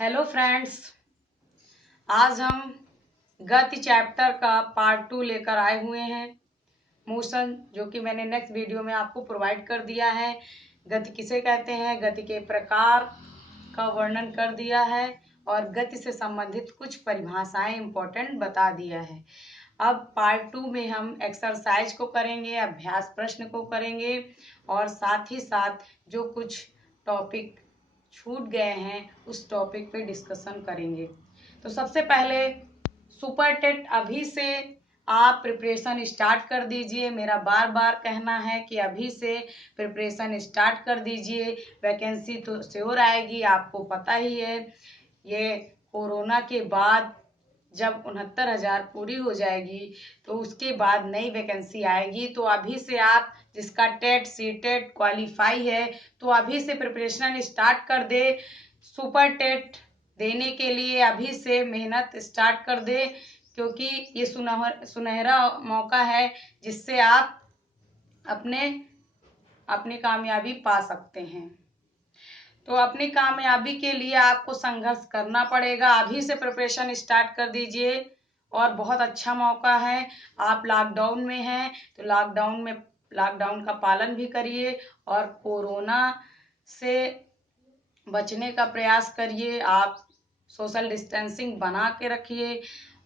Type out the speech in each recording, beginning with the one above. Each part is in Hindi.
हेलो फ्रेंड्स, आज हम गति चैप्टर का पार्ट 2 लेकर आए हुए हैं। मोशन, जो कि मैंने नेक्स्ट वीडियो में आपको प्रोवाइड कर दिया है। गति किसे कहते हैं, गति के प्रकार का वर्णन कर दिया है और गति से संबंधित कुछ परिभाषाएं इंपॉर्टेंट बता दिया है। अब पार्ट 2 में हम एक्सरसाइज को करेंगे, अभ्यास प्रश्न को करेंगे और साथ ही साथ जो कुछ टॉपिक छूट गए हैं उस टॉपिक पे डिस्कशन करेंगे। तो सबसे पहले सुपर टेट अभी से आप प्रिपरेशन स्टार्ट कर दीजिए। मेरा बार बार कहना है कि अभी से प्रिपरेशन स्टार्ट कर दीजिए। वैकेंसी तो श्योर आएगी, आपको पता ही है। ये कोरोना के बाद जब 69,000 पूरी हो जाएगी तो उसके बाद नई वैकेंसी आएगी। तो अभी से आप जिसका टेट सी टेट क्वालिफाई है तो अभी से प्रिपरेशन स्टार्ट कर दे। सुपर टेट देने के लिए अभी से मेहनत स्टार्ट कर दे, क्योंकि ये सुनहरा मौका है जिससे आप अपनी कामयाबी पा सकते हैं। तो अपनी कामयाबी के लिए आपको संघर्ष करना पड़ेगा। अभी से प्रिपरेशन स्टार्ट कर दीजिए और बहुत अच्छा मौका है। आप लॉकडाउन में हैं तो लॉकडाउन का पालन भी करिए और कोरोना से बचने का प्रयास करिए। आप सोशल डिस्टेंसिंग बना के रखिए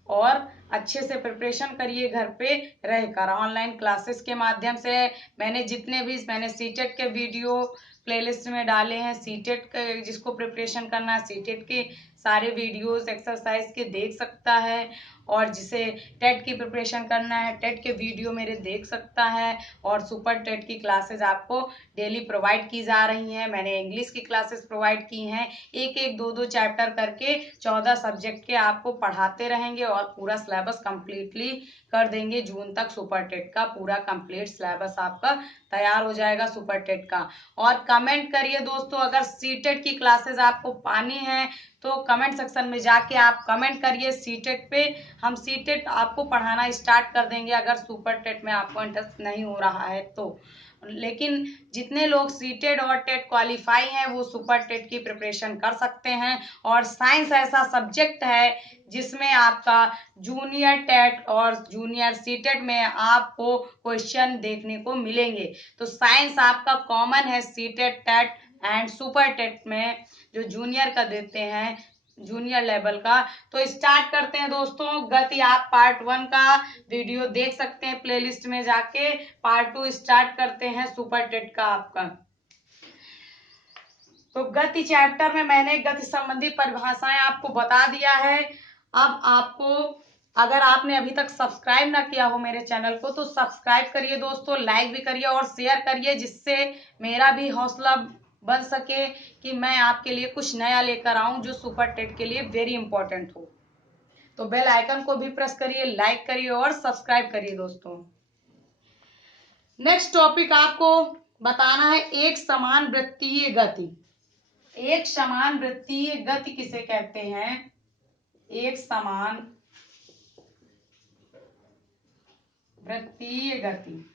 और अच्छे से प्रिपरेशन करिए घर पे रहकर। ऑनलाइन क्लासेस के माध्यम से मैंने सीटेट के वीडियो प्लेलिस्ट में डाले हैं। सीटेट के जिसको प्रिपरेशन करना है सीटेट के सारे वीडियोस एक्सरसाइज के देख सकता है, और जिसे टेट की प्रिपरेशन करना है टेट के वीडियो मेरे देख सकता है। और सुपर टेट की क्लासेस आपको डेली प्रोवाइड की जा रही हैं। मैंने इंग्लिश की क्लासेस प्रोवाइड की हैं। एक एक दो दो चैप्टर करके 14 सब्जेक्ट के आपको पढ़ाते रहेंगे और पूरा सिलेबस कंप्लीटली कर देंगे। जून तक सुपर टेट का पूरा कंप्लीट सिलेबस आपका तैयार हो जाएगा सुपर टेट का। और कमेंट करिए दोस्तों, अगर सीटेट की क्लासेस आपको पानी है तो कमेंट सेक्शन में जाके आप कमेंट करिए सीटेट पे। हम सीटेट आपको पढ़ाना स्टार्ट कर देंगे अगर सुपर टेट में आपको इंटरेस्ट नहीं हो रहा है तो। लेकिन जितने लोग सीटेट और टेट क्वालिफाई हैं वो सुपर टेट की प्रिपरेशन कर सकते हैं। और साइंस ऐसा सब्जेक्ट है जिसमें आपका जूनियर टेट और जूनियर सीटेट में आपको क्वेश्चन देखने को मिलेंगे। तो साइंस आपका कॉमन है CTET TET and super TET में जो जूनियर का देते हैं, जूनियर लेवल का। तो स्टार्ट करते हैं दोस्तों। गति आप पार्ट 1 का वीडियो देख सकते हैं प्लेलिस्ट में जाके। पार्ट 2 स्टार्ट करते हैं सुपर टेट का आपका। तो गति चैप्टर में मैंने गति संबंधी परिभाषाएं आपको बता दिया है। अब आपको, अगर आपने अभी तक सब्सक्राइब ना किया हो मेरे चैनल को तो सब्सक्राइब करिए दोस्तों, लाइक भी करिए और शेयर करिए, जिससे मेरा भी हौसला बन सके कि मैं आपके लिए कुछ नया लेकर आऊं जो सुपर टेट के लिए वेरी इंपॉर्टेंट हो। तो बेल आइकन को भी प्रेस करिए, लाइक करिए और सब्सक्राइब करिए दोस्तों। नेक्स्ट टॉपिक आपको बताना है एक समान वृत्तीय गति। एक समान वृत्तीय गति किसे कहते हैं? एक समान वृत्तीय गति।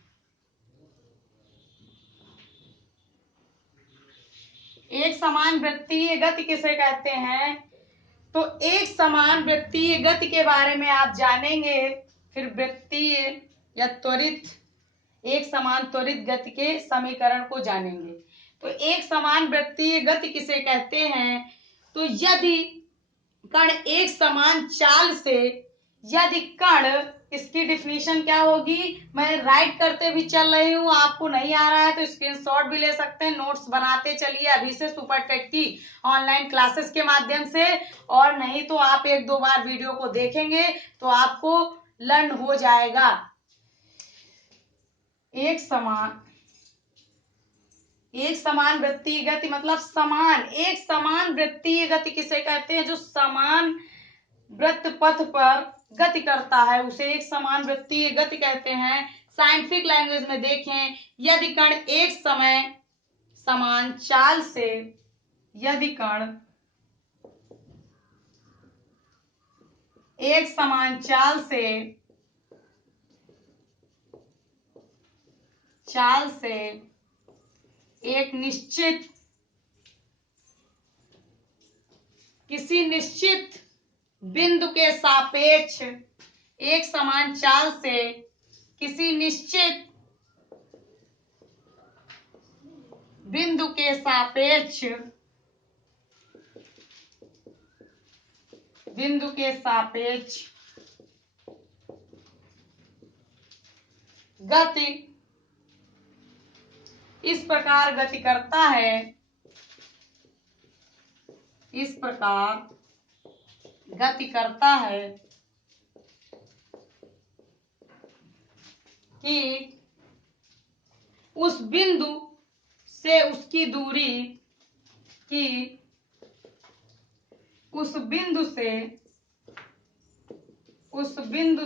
एक समान वृत्तीय गति किसे कहते हैं? तो एक समान वृत्तीय गति के बारे में आप जानेंगे, फिर वृत्तीय या त्वरित, एक समान त्वरित गति के समीकरण को जानेंगे। तो एक समान वृत्तीय गति किसे कहते हैं? तो यदि कण एक समान चाल से, यदि कण, इसकी डिफिनीशन क्या होगी? मैं राइट करते भी चल रही हूँ, आपको नहीं आ रहा है तो स्क्रीनशॉट भी ले सकते हैं। नोट्स बनाते चलिए अभी से सुपर टेट की ऑनलाइन क्लासेस के माध्यम से, और नहीं तो आप एक दो बार वीडियो को देखेंगे तो आपको लर्न हो जाएगा। एक समान वृत्तीय गति मतलब समान, एक समान वृत्तीय गति किसे कहते हैं? जो समान वृत्त पथ पर गति करता है उसे एक समान वृत्तीय गति कहते हैं। साइंटिफिक लैंग्वेज में देखें, यदि कण एक समय समान चाल से, यदि कण एक समान चाल से एक निश्चित किसी निश्चित बिंदु के सापेक्ष एक समान चाल से किसी निश्चित बिंदु के सापेक्ष गति इस प्रकार गति करता है, इस प्रकार गति करता है कि उस बिंदु से उसकी दूरी उस बिंदु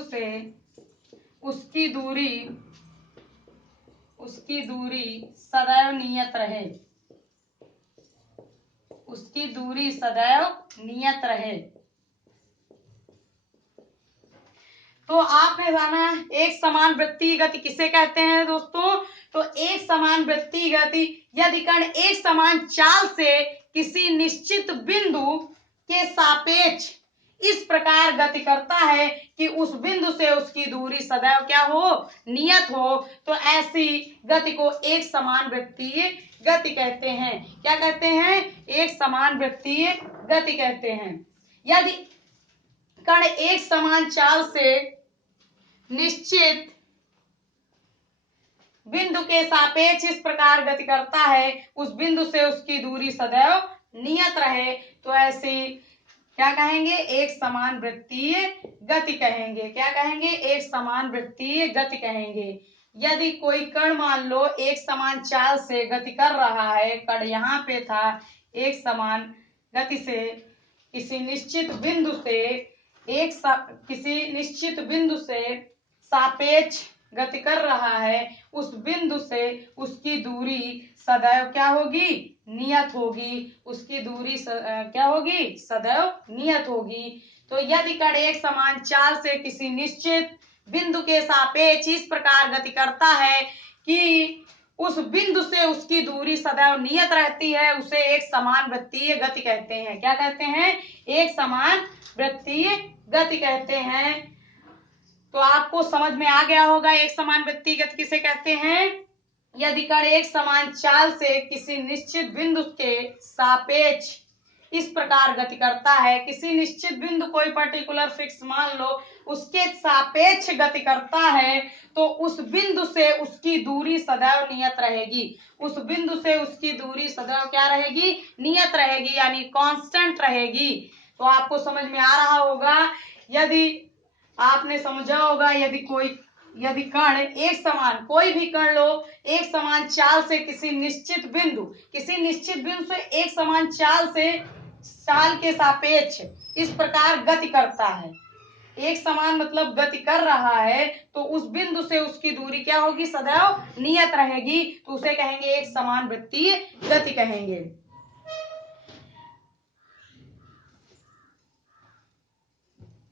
से उसकी दूरी सदैव नियत रहे, उसकी दूरी सदैव नियत रहे। तो आपने जाना एक समान वृत्तीय गति किसे कहते हैं दोस्तों। तो एक समान वृत्तीय गति यदि कण एक समान चाल से किसी निश्चित बिंदु के सापेक्ष इस प्रकार गति करता है कि उस बिंदु से उसकी दूरी सदैव क्या हो, नियत हो, तो ऐसी गति को एक समान वृत्तीय गति कहते हैं। क्या कहते हैं, एक समान वृत्तीय गति कहते हैं। यदि कण एक समान चाल से निश्चित बिंदु के सापेक्ष इस प्रकार गति करता है, उस बिंदु से उसकी दूरी सदैव नियत रहे, तो ऐसी क्या कहेंगे, एक समान वृत्तीय गति कहेंगे। क्या कहेंगे, एक समान वृत्तीय गति कहेंगे। यदि कोई कण मान लो एक समान चाल से गति कर रहा है, कण यहाँ पे था, एक समान गति से किसी निश्चित बिंदु से सापेक्ष गति कर रहा है, उस बिंदु से उसकी दूरी सदैव क्या होगी, नियत होगी, उसकी दूरी क्या होगी, सदैव नियत होगी। तो यदि कण एक समान चाल से किसी निश्चित बिंदु के सापेक्ष इस प्रकार गति करता है कि उस बिंदु से उसकी दूरी सदैव नियत रहती है, उसे एक समान वृत्तीय गति कहते हैं। क्या कहते हैं, एक समान वृत्तीय गति कहते हैं। तो आपको समझ में आ गया होगा एक समान वृत्तीय गति किसे कहते हैं। यदि कण एक समान चाल से किसी निश्चित बिंदु के सापेक्ष इस प्रकार गति करता है, किसी निश्चित बिंदु कोई पर्टिकुलर फिक्स मान लो उसके सापेक्ष गति करता है, तो उस बिंदु से उसकी दूरी सदैव नियत रहेगी, उस बिंदु से उसकी दूरी सदैव क्या रहेगी, नियत रहेगी, यानी कांस्टेंट रहेगी। तो आपको समझ में आ रहा होगा, यदि आपने समझा होगा, यदि कण एक समान, कोई भी कण लो एक समान चाल से किसी निश्चित बिंदु से एक समान चाल के सापेक्ष इस प्रकार गति करता है, एक समान मतलब गति कर रहा है, तो उस बिंदु से उसकी दूरी क्या होगी, सदैव नियत रहेगी, तो उसे कहेंगे एक समान वृत्तीय गति कहेंगे।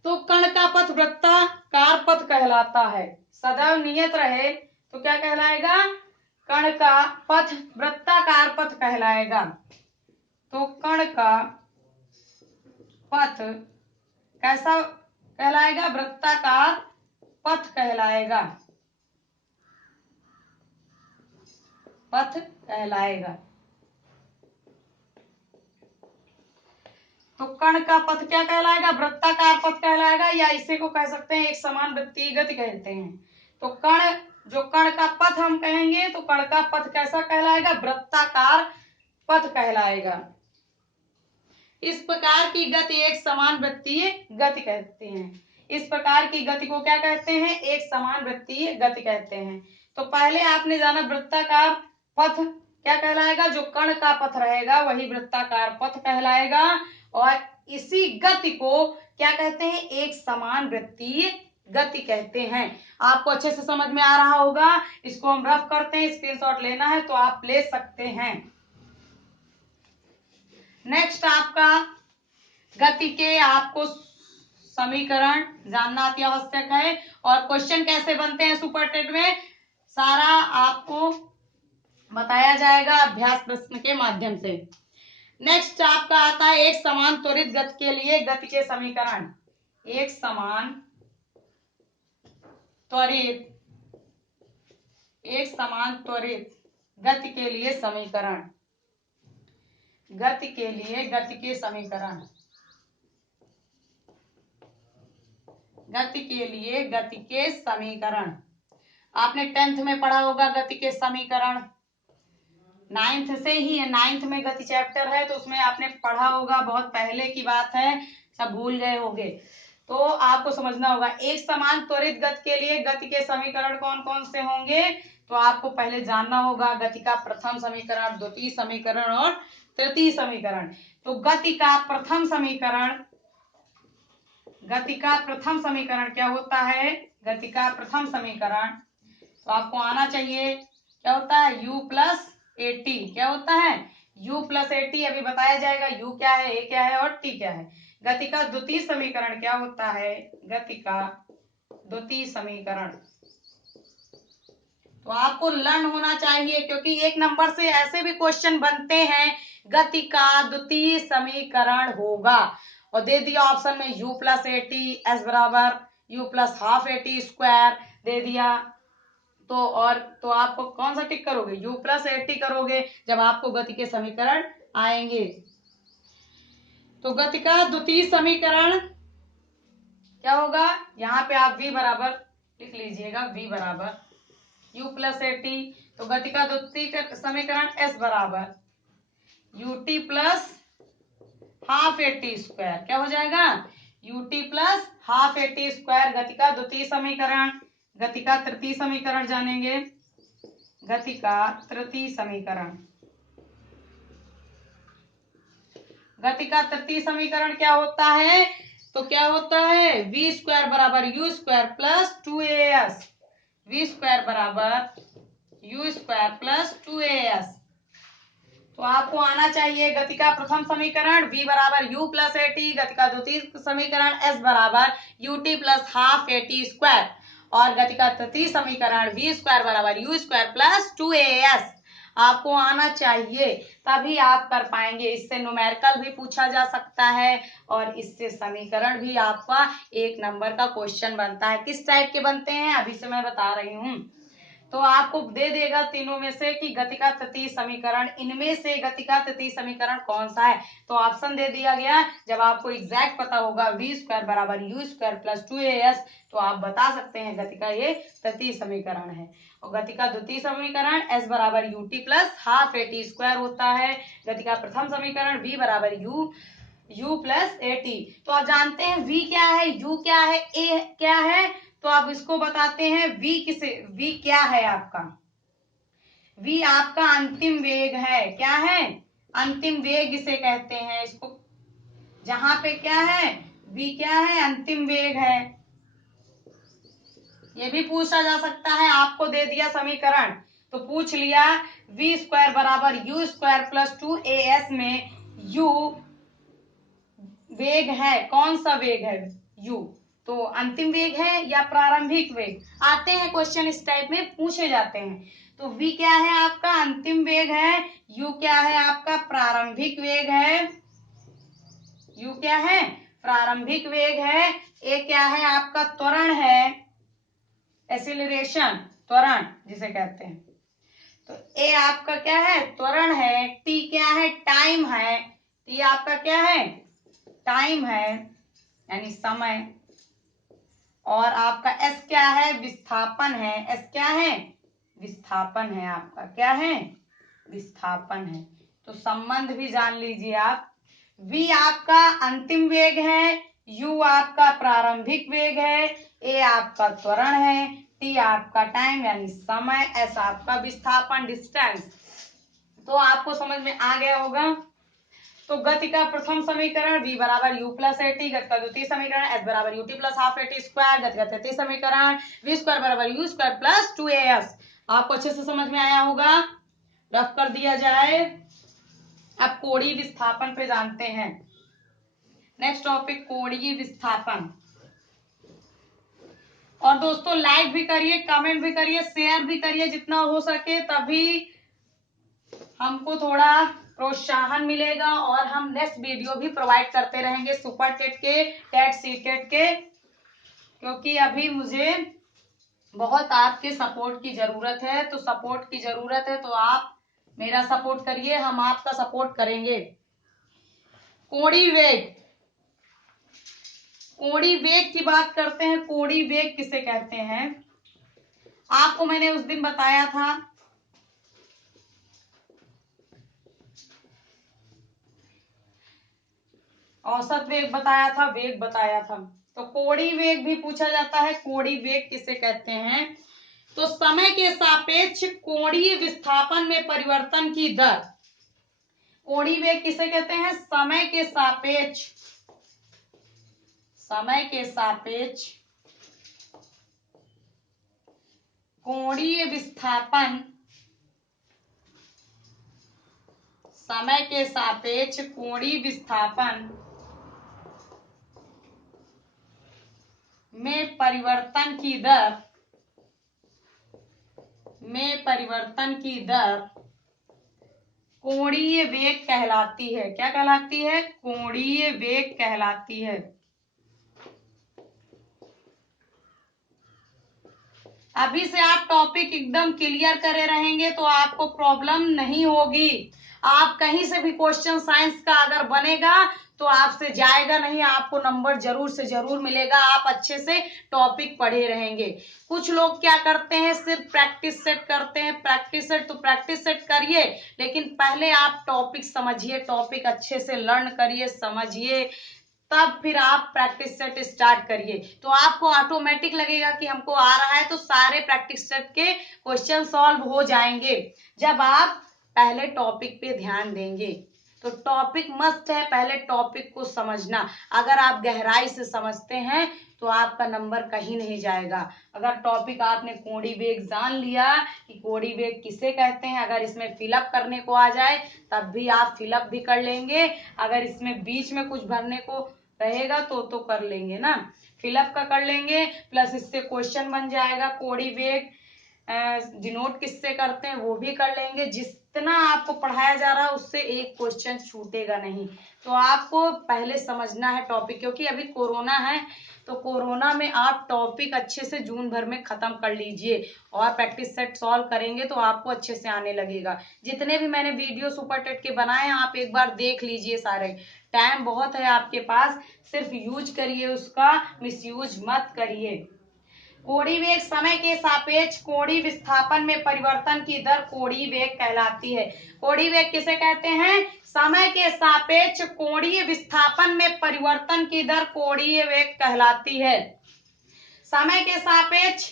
तो कण का पथ वृत्ताकार पथ कहलाता है, सदैव नियत रहे तो क्या कहलाएगा, कण का पथ वृत्ताकार पथ कहलाएगा। तो कण का पथ कैसा कहलाएगा, वृत्ताकार पथ कहलाएगा, पथ कहलाएगा। तो कण का पथ क्या कहलाएगा, वृत्ताकार पथ कहलाएगा, या इसे को कह सकते हैं एक समान वृत्तीय गति कहते हैं। तो कण का पथ हम कहेंगे, तो कण का पथ कैसा कहलाएगा, वृत्ताकार पथ कहलाएगा। इस प्रकार की गति एक समान वृत्तीय गति कहते हैं। इस प्रकार की गति को क्या कहते हैं, एक समान वृत्तीय गति कहते हैं। तो पहले आपने जाना वृत्ताकार पथ क्या कहलाएगा, जो कण का पथ रहेगा वही वृत्ताकार पथ कहलाएगा, और इसी गति को क्या कहते हैं, एक समान वृत्तीय गति कहते हैं। आपको अच्छे से समझ में आ रहा होगा। इसको हम रफ करते हैं, स्क्रीनशॉट लेना है तो आप ले सकते हैं। नेक्स्ट आपका गति के आपको समीकरण जानना अति आवश्यक है, और क्वेश्चन कैसे बनते हैं सुपरटेट में सारा आपको बताया जाएगा अभ्यास प्रश्न के माध्यम से। नेक्स्ट आपका आता है एक समान त्वरित गति के लिए गति के समीकरण। एक समान त्वरित गति के लिए समीकरण। गति के लिए गति के समीकरण। गति के लिए गति के समीकरण। आपने 10th में पढ़ा होगा गति के समीकरण। 9th से ही है, 9th में गति चैप्टर है तो उसमें आपने पढ़ा होगा, बहुत पहले की बात है, सब भूल गए होंगे। तो आपको समझना होगा एक समान त्वरित गति के लिए गति के समीकरण कौन कौन से होंगे। तो आपको पहले जानना होगा गति का प्रथम समीकरण, द्वितीय समीकरण और तृतीय समीकरण। तो गति का प्रथम समीकरण क्या होता है? गति का प्रथम समीकरण तो आपको आना चाहिए, क्या होता है? u plus a T. क्या होता है? u plus a T. अभी बताया जाएगा u क्या है, a क्या है और t क्या है। गति का द्वितीय समीकरण क्या होता है? गति का द्वितीय समीकरण तो आपको लर्न होना चाहिए, क्योंकि 1 नंबर से ऐसे भी क्वेश्चन बनते हैं गति का द्वितीय समीकरण होगा और दे दिया ऑप्शन में u plus a t s बराबर u plus half a t square दे दिया। तो आपको कौन सा टिक करोगे? u प्लस ए टी करोगे जब आपको गति के समीकरण आएंगे। तो गति का द्वितीय समीकरण क्या होगा? यहाँ पे आप v बराबर लिख लीजिएगा, v बराबर u प्लस ए टी। तो गति का द्वितीय समीकरण s बराबर ut plus half a t square. क्या हो जाएगा? ut plus half a t square गति का द्वितीय समीकरण। गति का तृतीय समीकरण जानेंगे। गति का तृतीय समीकरण। गति का तृतीय समीकरण क्या होता है? तो क्या होता है? v स्क्वायर बराबर u square plus 2as। v square बराबर u स्क्वायर प्लस 2as। तो आपको आना चाहिए गति का प्रथम समीकरण v बराबर u प्लस ए टी। गति का द्वितीय समीकरण s बराबर ut plus half a t square और गति का तृतीय समीकरण v स्क्वायर बराबर u स्क्वायर प्लस 2as आपको आना चाहिए, तभी आप कर पाएंगे। इससे न्यूमेरिकल भी पूछा जा सकता है और इससे समीकरण भी आपका 1 नंबर का क्वेश्चन बनता है। किस टाइप के बनते हैं अभी से मैं बता रही हूँ। तो आपको दे देगा तीनों में से कि गति का तृतीय समीकरण, इनमें से गति का तृतीय समीकरण कौन सा है। तो ऑप्शन दे दिया गया। जब आपको एग्जैक्ट पता होगा v स्क्वायर बराबर u स्क्वायर प्लस 2as तो आप बता सकते हैं गति का ये तृतीय समीकरण है। और गति का द्वितीय समीकरण s बराबर ut plus half a t square होता है। गति का प्रथम समीकरण v बराबर u प्लस ए टी। तो आप जानते हैं v क्या है, u क्या है, a क्या है। तो आप इसको बताते हैं v क्या है आपका? v आपका अंतिम वेग है। क्या है? अंतिम वेग इसे कहते हैं। इसको जहां पे क्या है, v क्या है? अंतिम वेग है। ये भी पूछा जा सकता है। आपको दे दिया समीकरण तो पूछ लिया v स्क्वायर बराबर u स्क्वायर प्लस 2as में u वेग है। कौन सा वेग है? u। तो अंतिम वेग है या प्रारंभिक वेग? आते हैं क्वेश्चन इस टाइप में पूछे जाते हैं। तो v क्या है आपका? अंतिम वेग है। u क्या है आपका? प्रारंभिक वेग है। u क्या है? प्रारंभिक वेग है। a क्या है आपका? त्वरण है, एक्सीलरेशन, त्वरण जिसे कहते हैं। तो a आपका क्या है? त्वरण है। t क्या है? टाइम है। t आपका क्या है? टाइम है यानी समय। और आपका s क्या है? विस्थापन है। s क्या है? विस्थापन है आपका। क्या है? विस्थापन है। तो संबंध भी जान लीजिए आप। v आपका अंतिम वेग है, u आपका प्रारंभिक वेग है, a आपका त्वरण है, t आपका टाइम यानी समय, s आपका विस्थापन डिस्टेंस। तो आपको समझ में आ गया होगा। तो गति का प्रथम समीकरण v बराबर u प्लस ए टी। गति का द्वितीय समीकरण s बराबर ut plus half a t square. गति का तृतीय समीकरण v स्क्वायर बराबर u स्क्वायर प्लस 2as। आपको अच्छे से समझ में आया होगा। रफ कर दिया जाए। अब कोणीय विस्थापन पे जानते हैं। नेक्स्ट टॉपिक कोणीय विस्थापन। और दोस्तों लाइक भी करिए, कमेंट भी करिए, शेयर भी करिए जितना हो सके, तभी हमको थोड़ा प्रोत्साहन मिलेगा और हम नेक्स्ट वीडियो भी प्रोवाइड करते रहेंगे सुपर टेट के, टेट सी टेट के, क्योंकि अभी मुझे बहुत आपके सपोर्ट की जरूरत है। तो सपोर्ट की जरूरत है तो आप मेरा सपोर्ट करिए, हम आपका सपोर्ट करेंगे। कोड़ी वेग, कोड़ी वेग की बात करते हैं। कोड़ी वेग किसे कहते हैं? आपको मैंने उस दिन बताया था, औसत वेग बताया था, वेग बताया था। तो कोड़ी वेग भी पूछा जाता है। कोड़ी वेग किसे कहते हैं? तो समय के सापेक्ष कोणीय विस्थापन में परिवर्तन की दर। कोड़ी वेग किसे कहते हैं? समय के सापेक्ष, समय के सापेक्ष कोणीय विस्थापन, समय के सापेक्ष कोणीय विस्थापन में परिवर्तन की दर, में परिवर्तन की दर कोणीय वेग कहलाती है। क्या कहलाती है? कोणीय वेग कहलाती है। अभी से आप टॉपिक एकदम क्लियर करे रहेंगे तो आपको प्रॉब्लम नहीं होगी। आप कहीं से भी क्वेश्चन साइंस का अगर बनेगा तो आपसे जाएगा नहीं, आपको नंबर जरूर से जरूर मिलेगा। आप अच्छे से टॉपिक पढ़े रहेंगे। कुछ लोग क्या करते हैं, सिर्फ प्रैक्टिस सेट करते हैं। प्रैक्टिस सेट तो प्रैक्टिस सेट करिए, लेकिन पहले आप टॉपिक समझिए, टॉपिक अच्छे से लर्न करिए, समझिए, तब फिर आप प्रैक्टिस सेट स्टार्ट करिए। तो आपको ऑटोमेटिक लगेगा कि हमको आ रहा है, तो सारे प्रैक्टिस सेट के क्वेश्चन सॉल्व हो जाएंगे जब आप पहले टॉपिक पे ध्यान देंगे। तो टॉपिक मस्ट है, पहले टॉपिक को समझना। अगर आप गहराई से समझते हैं तो आपका नंबर कहीं नहीं जाएगा। अगर टॉपिक आपने कोड़ी वेग जान लिया कि कोड़ी वेग किसे कहते हैं, अगर इसमें फिलअप करने को आ जाए तब भी आप फिलअप भी कर लेंगे। अगर इसमें बीच में कुछ भरने को रहेगा तो कर लेंगे ना, फिलअप का कर लेंगे, प्लस इससे क्वेश्चन बन जाएगा। कोड़ी वेग डिनोट किससे करते हैं वो भी कर लेंगे। जितना आपको पढ़ाया जा रहा है उससे एक क्वेश्चन छूटेगा नहीं। तो आपको पहले समझना है टॉपिक, क्योंकि अभी कोरोना है, तो कोरोना में आप टॉपिक अच्छे से जून भर में खत्म कर लीजिए और प्रैक्टिस सेट सॉल्व करेंगे तो आपको अच्छे से आने लगेगा। जितने भी मैंने वीडियो सुपर टेट के बनाए हैं आप एक बार देख लीजिए सारे। टाइम बहुत है आपके पास, सिर्फ यूज करिए उसका, मिसयूज मत करिए। कोड़ी वेग समय के सापेक्ष कोणीय विस्थापन में परिवर्तन की दर कोड़ी वेग कहलाती है। कोड़ी वेग किसे कहते हैं? समय के सापेक्ष कोणीय विस्थापन में परिवर्तन की दर कोणीय वेग कहलाती है। समय के सापेक्ष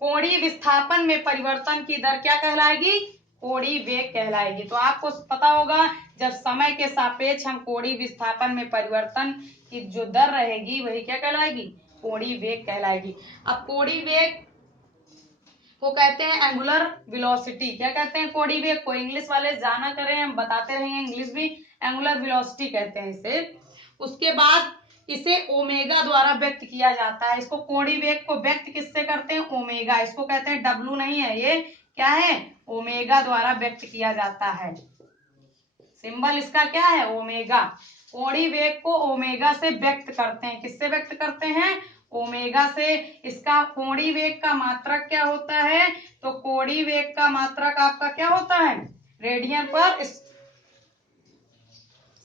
कोणीय विस्थापन में परिवर्तन की दर क्या कहलाएगी? कोणीय वेग कहलाएगी। तो आपको पता होगा जब समय के सापेक्ष हम कोणीय विस्थापन में परिवर्तन की जो दर रहेगी वही क्या कहलाएगी? कोणीय वेग कहलाएगी। अब कोणीय वेग को कहते हैं एंगुलर वेलोसिटी। क्या कहते हैं कोणीय वेग को? इंग्लिश वाले जाना करें, हम बताते रहेंगे इंग्लिश भी। एंगुलर वेलोसिटी कहते हैं इसे। उसके बाद इसे ओमेगा द्वारा व्यक्त किया जाता है। इसको कोणीय वेग को व्यक्त किससे करते हैं? ओमेगा। इसको कहते हैं डब्लू नहीं है, ये क्या है? ओमेगा द्वारा व्यक्त किया जाता है। सिंबल इसका क्या है? ओमेगा। कोणीय वेग को ओमेगा से व्यक्त करते हैं। किससे व्यक्त करते हैं? ओमेगा से। इसका कोणीय वेग का मात्रक क्या होता है? तो कोणीय वेग का मात्रक आपका क्या होता है? रेडियन पर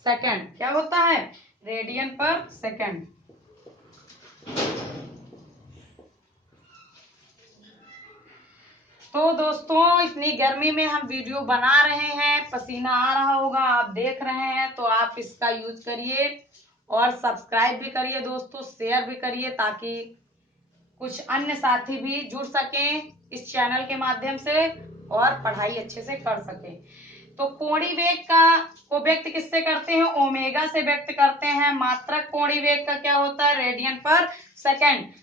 सेकंड। क्या होता है? रेडियन पर सेकंड। तो दोस्तों इतनी गर्मी में हम वीडियो बना रहे हैं, पसीना आ रहा होगा, आप देख रहे हैं, तो आप इसका यूज करिए और सब्सक्राइब भी करिए दोस्तों, शेयर भी करिए ताकि कुछ अन्य साथी भी जुड़ सकें इस चैनल के माध्यम से और पढ़ाई अच्छे से कर सकें। तो कोणीय वेग का को व्यक्त किससे करते हैं? ओमेगा से व्यक्त करते हैं। मात्रक कोणीय वेग का क्या होता है? रेडियन पर सेकंड।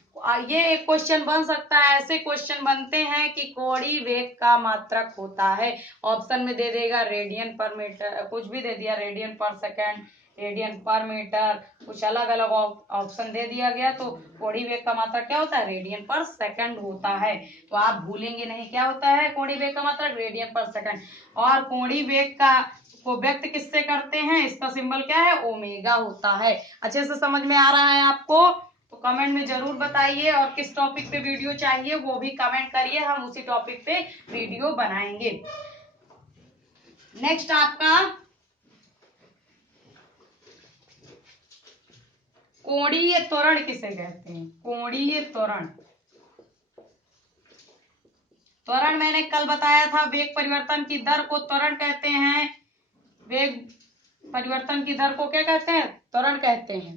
ये एक क्वेश्चन बन सकता है, ऐसे क्वेश्चन बनते हैं कि कोणीय वेग का मात्रक होता है, ऑप्शन में दे देगा रेडियन पर मीटर, कुछ भी दे दिया, रेडियन पर सेकंड, रेडियन पर मीटर, कुछ अलग अलग ऑप्शन दे दिया गया, तो कोणीय वेग का मात्रक क्या होता है? रेडियन पर सेकंड होता है। तो आप भूलेंगे नहीं क्या होता है कोणीय वेग का मात्रक? रेडियन पर सेकंड। और कोणीय वेग का को व्यक्त किससे करते हैं, इसका सिंबल क्या है, ओमेगा होता है। अच्छे से समझ में आ रहा है आपको? तो कमेंट में जरूर बताइए, और किस टॉपिक पे वीडियो चाहिए वो भी कमेंट करिए, हम उसी टॉपिक पे वीडियो बनाएंगे। नेक्स्ट आपका कोणीय त्वरण किसे कहते हैं, कोणीय त्वरण। त्वरण मैंने कल बताया था, वेग परिवर्तन की दर को त्वरण कहते हैं। वेग परिवर्तन की दर को क्या कहते हैं, त्वरण कहते हैं।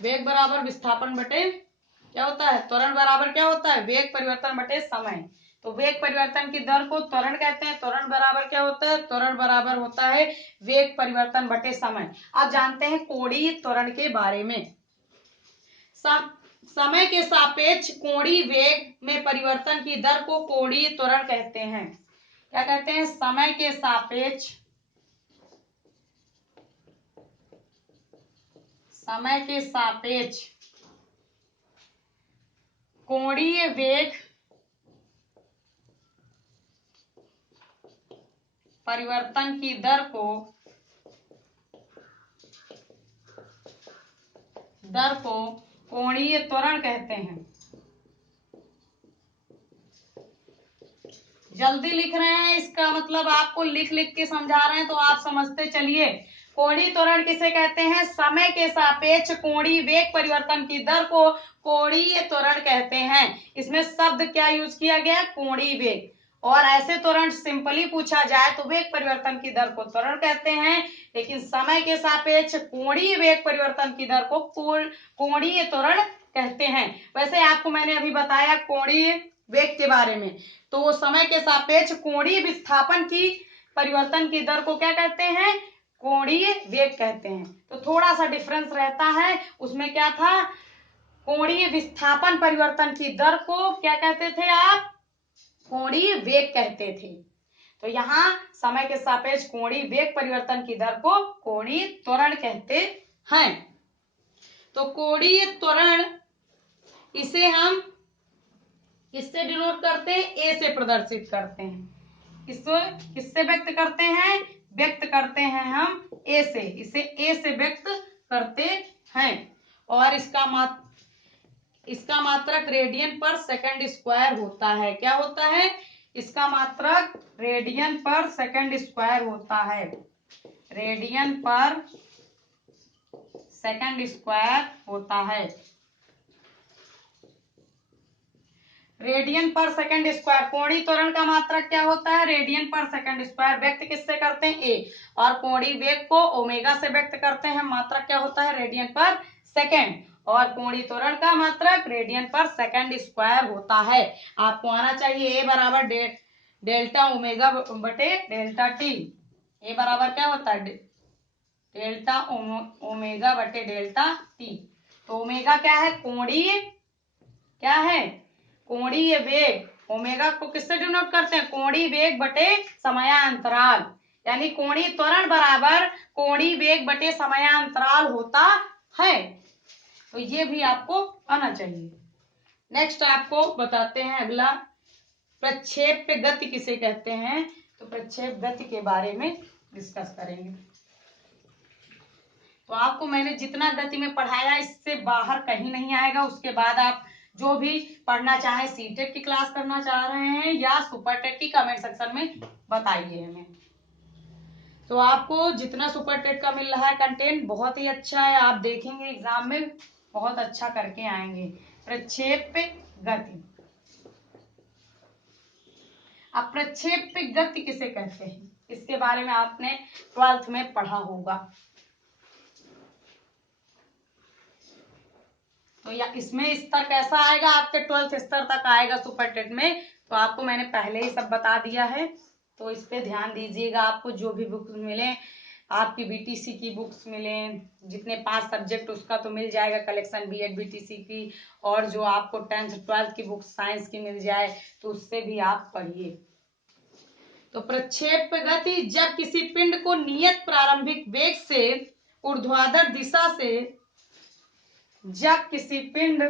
वेग बराबर विस्थापन बटे क्या होता है, त्वरण बराबर क्या होता है, वेग परिवर्तन बटे समय। तो वेग परिवर्तन की दर को त्वरण कहते हैं। त्वरण बराबर क्या होता है, त्वरण बराबर होता है वेग परिवर्तन बटे समय। अब जानते हैं कोणीय त्वरण के बारे में। समय के सापेक्ष कोणीय वेग में परिवर्तन की दर को कोणीय त्वरण कहते हैं। क्या कहते हैं, समय के सापेक्ष, समय के सापेक्ष कोणीय वेग परिवर्तन की दर को कोणीय त्वरण कहते हैं। जल्दी लिख रहे हैं, इसका मतलब आपको लिख लिख के समझा रहे हैं तो आप समझते चलिए। कोणीय त्वरण किसे कहते हैं, समय के सापेक्ष कोणीय वेग परिवर्तन की दर को कोणीय त्वरण कहते हैं। इसमें शब्द क्या यूज किया गया, कोणीय वेग। और ऐसे त्वरण सिंपली पूछा जाए तो वेग परिवर्तन की दर को त्वरण कहते हैं, लेकिन समय के सापेक्ष कोणीय वेग परिवर्तन की दर को कोणीय त्वरण कहते हैं। वैसे आपको मैंने अभी बताया कोणीय वेग के बारे में, तो वो समय के सापेक्ष कोणीय विस्थापन की परिवर्तन की दर को क्या कहते हैं, कोणीय वेग कहते हैं। तो थोड़ा सा डिफरेंस रहता है, उसमें क्या था, कोणीय विस्थापन परिवर्तन की दर को क्या कहते थे आप, कोणीय वेग कहते थे। तो यहाँ समय के सापेक्ष कोणीय वेग परिवर्तन की दर को कोणीय त्वरण कहते हैं। तो कोणीय त्वरण इसे हम किससे डिनोट करते हैं, ए से प्रदर्शित करते हैं। किससे व्यक्त करते हैं, व्यक्त करते हैं हम ए से, इसे ए से व्यक्त करते हैं। और इसका मात्रक रेडियन पर सेकंड स्क्वायर होता है। क्या होता है, इसका मात्रक रेडियन पर सेकंड स्क्वायर होता है। रेडियन पर सेकंड स्क्वायर होता है। रेडियन पर सेकंड स्क्वायर, कोणीय त्वरण का मात्रक क्या होता है, रेडियन पर सेकंड स्क्वायर। व्यक्त किससे करते हैं, ए। और कोणीय वेग को ओमेगा से व्यक्त करते हैं, मात्रक क्या होता है, रेडियन पर सेकंड। और कोणीय त्वरण का मात्रक रेडियन पर सेकंड स्क्वायर होता है। आपको आना चाहिए ए बराबर डेल्टा ओमेगा बटे डेल्टा टी। ए बराबर क्या होता है, डेल्टा ओमेगा बटे डेल्टा टी। तो ओमेगा क्या है, कोणीय क्या है, कोणीय वेग। ओमेगा को किससे डिनोट करते हैं, कोणीय वेग बटे समयांतराल, यानी कोणीय त्वरण बराबर कोणीय वेग बटे समयांतराल होता है। तो ये भी आपको आना चाहिए। नेक्स्ट आपको बताते हैं अगला, प्रक्षेप्य गति किसे कहते हैं। तो प्रक्षेप गति के बारे में डिस्कस करेंगे। तो आपको मैंने जितना गति में पढ़ाया इससे बाहर कहीं नहीं आएगा। उसके बाद आप जो भी पढ़ना चाहें, सीटेट की क्लास करना चाह रहे हैं या सुपर टेट की, कमेंट सेक्शन में बताइए हमें। तो आपको जितना सुपर टेट का मिल रहा है कंटेंट बहुत ही अच्छा है, आप देखेंगे एग्जाम में बहुत अच्छा करके आएंगे। प्रक्षेप्य गति, अब प्रक्षेप्य गति किसे कहते हैं, इसके बारे में आपने 12th में पढ़ा होगा। तो या इसमें स्तर कैसा आएगा, आपके 12th स्तर तक आएगा सुपर टेट में। तो आपको मैंने पहले ही सब बता दिया है, तो इस पे ध्यान दीजिएगा। आपको जो भी बुक्स मिले, आपकी बीटीसी की बुक्स मिले, जितने 5 सब्जेक्ट उसका तो मिल जाएगा कलेक्शन बीएड बीटीसी की, और जो आपको 10th 12th की बुक्स साइंस की मिल जाए तो उससे भी आप पढ़िए। तो प्रक्षेप्य गति, जब किसी पिंड को नियत प्रारंभिक वेग से ऊर्ध्वाधर दिशा से, जब किसी पिंड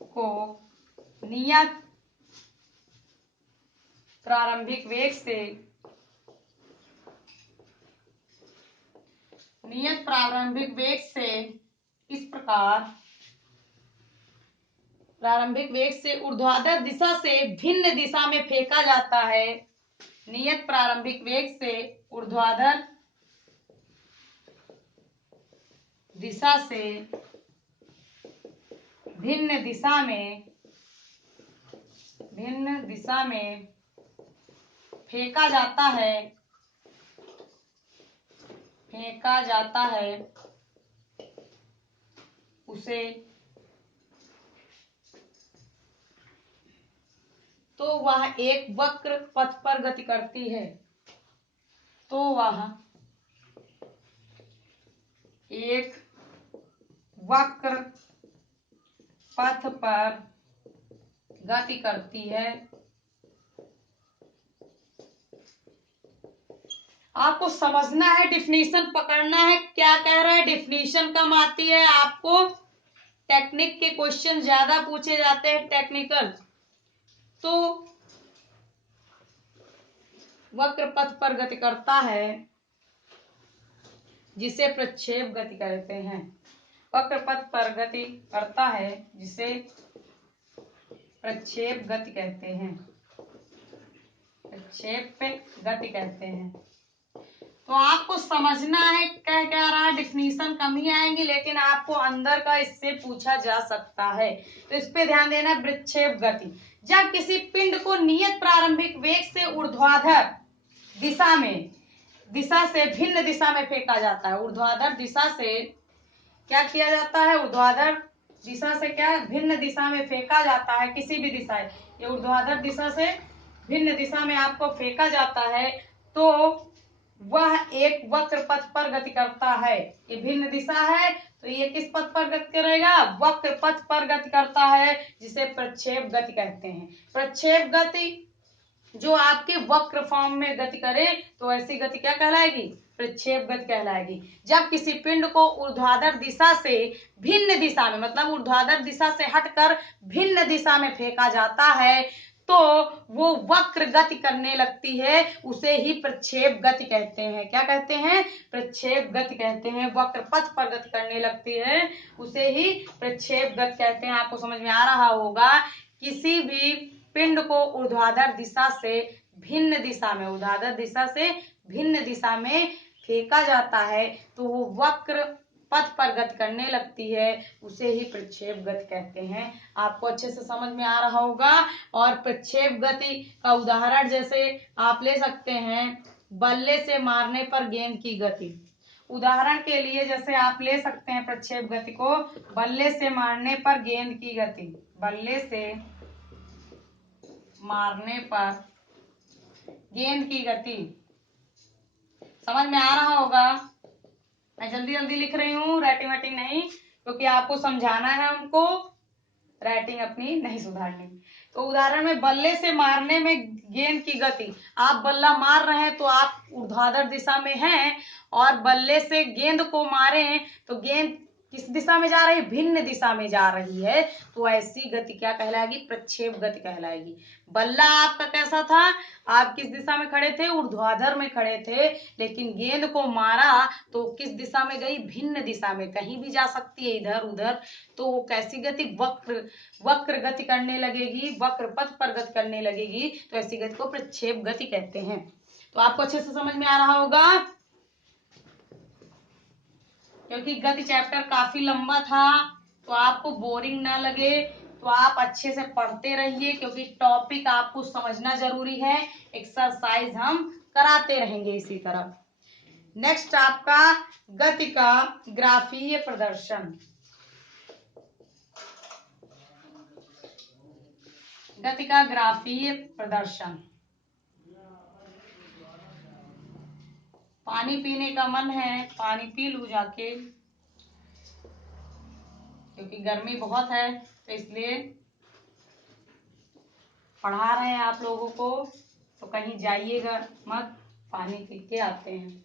को नियत प्रारंभिक वेग से इस प्रकार प्रारंभिक वेग से ऊर्ध्वाधर दिशा से भिन्न दिशा में फेंका जाता है। नियत प्रारंभिक वेग से ऊर्ध्वाधर दिशा से भिन्न दिशा में फेंका जाता है उसे तो वह एक वक्र पथ पर गति करती है। तो वह एक वक्र पथ पर गति करती है। आपको समझना है, डिफिनीशन पकड़ना है, क्या कह रहा है। डिफिनीशन कम आती है आपको, टेक्निक के क्वेश्चन ज्यादा पूछे जाते हैं, टेक्निकल। तो वक्र पथ पर गति करता है जिसे प्रक्षेप गति कहते हैं। वक्र पथ पर गति करता है जिसे प्रक्षेप गति कहते हैं। प्रक्षेप गति कहते हैं। तो आपको समझना है क्या रहा है। डिफिनीशन कम ही आएंगी, लेकिन आपको अंदर का इससे पूछा जा सकता है, तो इस पे ध्यान देना है। प्रक्षेप गति, जब किसी पिंड को नियत प्रारंभिक वेग से ऊर्ध्वाधर दिशा से भिन्न दिशा में फेंका जाता है। ऊर्ध्वाधर दिशा से क्या किया जाता है, ऊर्ध्वाधर दिशा से क्या भिन्न दिशा में फेंका जाता है। किसी भी दिशा, ये ऊर्ध्वाधर दिशा से भिन्न दिशा में आपको फेंका जाता है, तो वह एक वक्र पथ पर गति करता है। ये भिन्न दिशा है, तो ये किस पथ पर गति करेगा, वक्र पथ पर गति करता है, जिसे प्रक्षेप गति कहते हैं। प्रक्षेप गति जो आपके वक्र फॉर्म में गति करे, तो ऐसी गति क्या कहलाएगी, प्रक्षेप गति कहलाएगी। जब किसी पिंड को ऊर्ध्वाधर दिशा से भिन्न दिशा में, मतलब ऊर्ध्वाधर दिशा से हटकर भिन्न दिशा में फेंका जाता है, तो वो वक्र गति करने लगती है, उसे ही प्रक्षेप गति कहते हैं। क्या कहते हैं, प्रक्षेप गति कहते हैं। वक्र पथ पर गति करने लगती है, उसे ही प्रक्षेप गति कहते हैं। आपको समझ में आ रहा होगा। किसी भी पिंड को ऊर्ध्वाधर दिशा से भिन्न दिशा में फेंका जाता है, तो वो वक्र पथ पर गति करने लगती है, उसे ही प्रक्षेप गति कहते हैं। आपको अच्छे से समझ में आ रहा होगा। और प्रक्षेप गति का उदाहरण जैसे आप ले सकते हैं, बल्ले से मारने पर गेंद की गति। उदाहरण के लिए जैसे आप ले सकते हैं प्रक्षेप गति को, बल्ले से मारने पर गेंद की गति। बल्ले से मारने पर गेंद की गति, समझ में आ रहा होगा। मैं जल्दी जल्दी लिख रही हूँ, राइटिंग वाइटिंग नहीं, क्योंकि आपको समझाना है, हमको राइटिंग अपनी नहीं सुधारनी। तो उदाहरण में बल्ले से मारने में गेंद की गति, आप बल्ला मार रहे हैं तो आप ऊर्ध्वाधर दिशा में हैं, और बल्ले से गेंद को मारे तो गेंद किस दिशा में जा रही है, भिन्न दिशा में जा रही है, तो ऐसी गति क्या कहलाएगी, प्रक्षेप गति कहलाएगी। बल्ला आपका कैसा था, आप किस दिशा में खड़े थे, ऊर्ध्वाधर में खड़े थे, लेकिन गेंद को मारा तो किस दिशा में गई, भिन्न दिशा में, कहीं भी जा सकती है, इधर उधर। तो वो कैसी गति, वक्र गति करने लगेगी, वक्र पथ पर गति करने लगेगी, तो ऐसी गति को प्रक्षेप गति कहते हैं। तो आपको अच्छे से समझ में आ रहा होगा। क्योंकि गति चैप्टर काफी लंबा था, तो आपको बोरिंग ना लगे, तो आप अच्छे से पढ़ते रहिए, क्योंकि टॉपिक आपको समझना जरूरी है। एक्सरसाइज हम कराते रहेंगे इसी तरह। नेक्स्ट आपका गति का ग्राफीय प्रदर्शन। गति का ग्राफीय प्रदर्शन। पानी पीने का मन है, पानी पी लूं जाके, क्योंकि गर्मी बहुत है, तो इसलिए पढ़ा रहे हैं आप लोगों को, तो कहीं जाइएगा मत, पानी पी के आते हैं।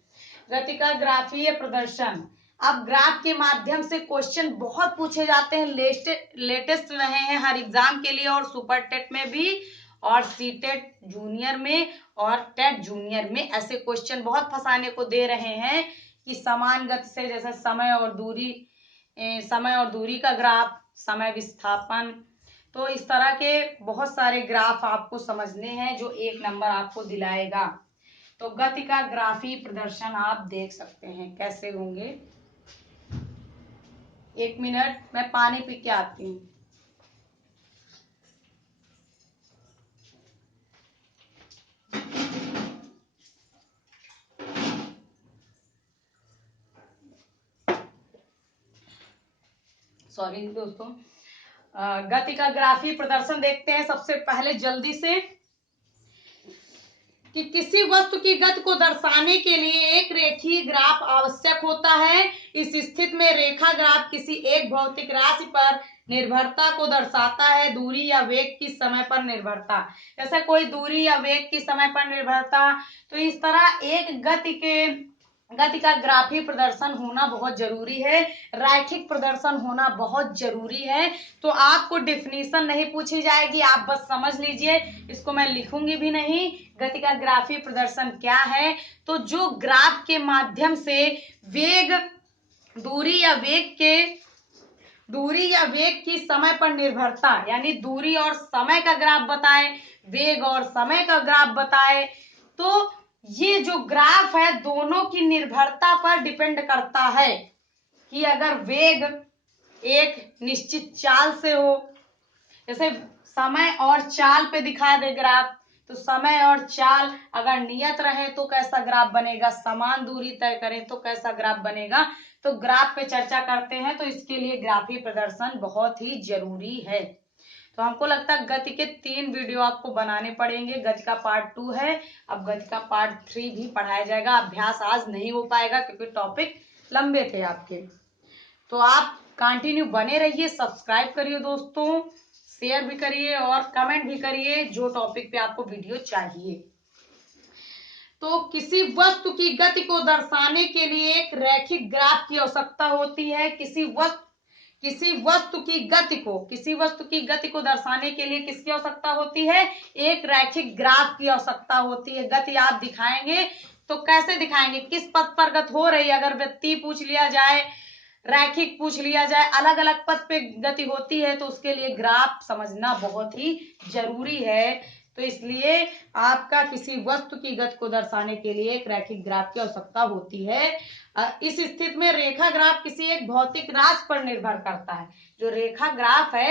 गति का ग्राफीय प्रदर्शन। अब ग्राफ के माध्यम से क्वेश्चन बहुत पूछे जाते हैं, लेटेस्ट रहे हैं हर एग्जाम के लिए, और सुपर टेट में भी, और सीटेट जूनियर में, और टेट जूनियर में ऐसे क्वेश्चन बहुत फंसाने को दे रहे हैं कि समान गति से, जैसे समय और दूरी का ग्राफ, समय विस्थापन, तो इस तरह के बहुत सारे ग्राफ आपको समझने हैं जो 1 नंबर आपको दिलाएगा। तो गति का ग्राफी प्रदर्शन आप देख सकते हैं कैसे होंगे। 1 मिनट, मैं पानी पी के आती हूँ। सॉरी दोस्तों। गति का ग्राफी प्रदर्शन देखते हैं सबसे पहले जल्दी से, कि किसी वस्तु की गति को दर्शाने के लिए एक रेखीय ग्राफ आवश्यक होता है। इस स्थिति में रेखा ग्राफ किसी एक भौतिक राशि पर निर्भरता को दर्शाता है, दूरी या वेग की समय पर निर्भरता। जैसे कोई दूरी या वेग की समय पर निर्भरता, तो इस तरह एक गति का ग्राफी प्रदर्शन होना बहुत जरूरी है, रैखिक प्रदर्शन होना बहुत जरूरी है। तो आपको डेफिनेशन नहीं पूछी जाएगी, आप बस समझ लीजिए, इसको मैं लिखूंगी भी नहीं। गति का ग्राफी प्रदर्शन क्या है? तो जो ग्राफ के माध्यम से दूरी या वेग की समय पर निर्भरता, यानी दूरी और समय का ग्राफ बताए, वेग और समय का ग्राफ बताए, तो ये जो ग्राफ है दोनों की निर्भरता पर डिपेंड करता है कि अगर वेग एक निश्चित चाल से हो, जैसे समय और चाल पे दिखा दे ग्राफ, तो समय और चाल अगर नियत रहे तो कैसा ग्राफ बनेगा, समान दूरी तय करें तो कैसा ग्राफ बनेगा। तो ग्राफ पे चर्चा करते हैं, तो इसके लिए ग्राफी प्रदर्शन बहुत ही जरूरी है। तो हमको लगता है गति के 3 वीडियो आपको बनाने पड़ेंगे। गति का पार्ट 2 है, अब गति का पार्ट 3 भी पढ़ाया जाएगा। अभ्यास आज नहीं हो पाएगा क्योंकि टॉपिक लंबे थे आपके। तो आप कंटिन्यू बने रहिए, सब्सक्राइब करिए दोस्तों, शेयर भी करिए और कमेंट भी करिए जो टॉपिक पे आपको वीडियो चाहिए। तो किसी वस्तु की गति को दर्शाने के लिए एक रैखिक ग्राफ की आवश्यकता होती है। किसी वस्तु की गति को दर्शाने के लिए किसकी आवश्यकता होती है? एक रैखिक ग्राफ की आवश्यकता होती है। गति आप दिखाएंगे तो कैसे दिखाएंगे, किस पथ पर गति हो रही है, अगर वृत्तीय पूछ लिया जाए, रैखिक पूछ लिया जाए, अलग अलग पथ पे गति होती है, तो उसके लिए ग्राफ समझना बहुत ही जरूरी है। तो इसलिए आपका किसी वस्तु की गति को दर्शाने के लिए एक रैखिक ग्राफ की आवश्यकता होती है। इस स्थिति में रेखा ग्राफ किसी एक भौतिक राशि पर निर्भर करता है। जो रेखा ग्राफ है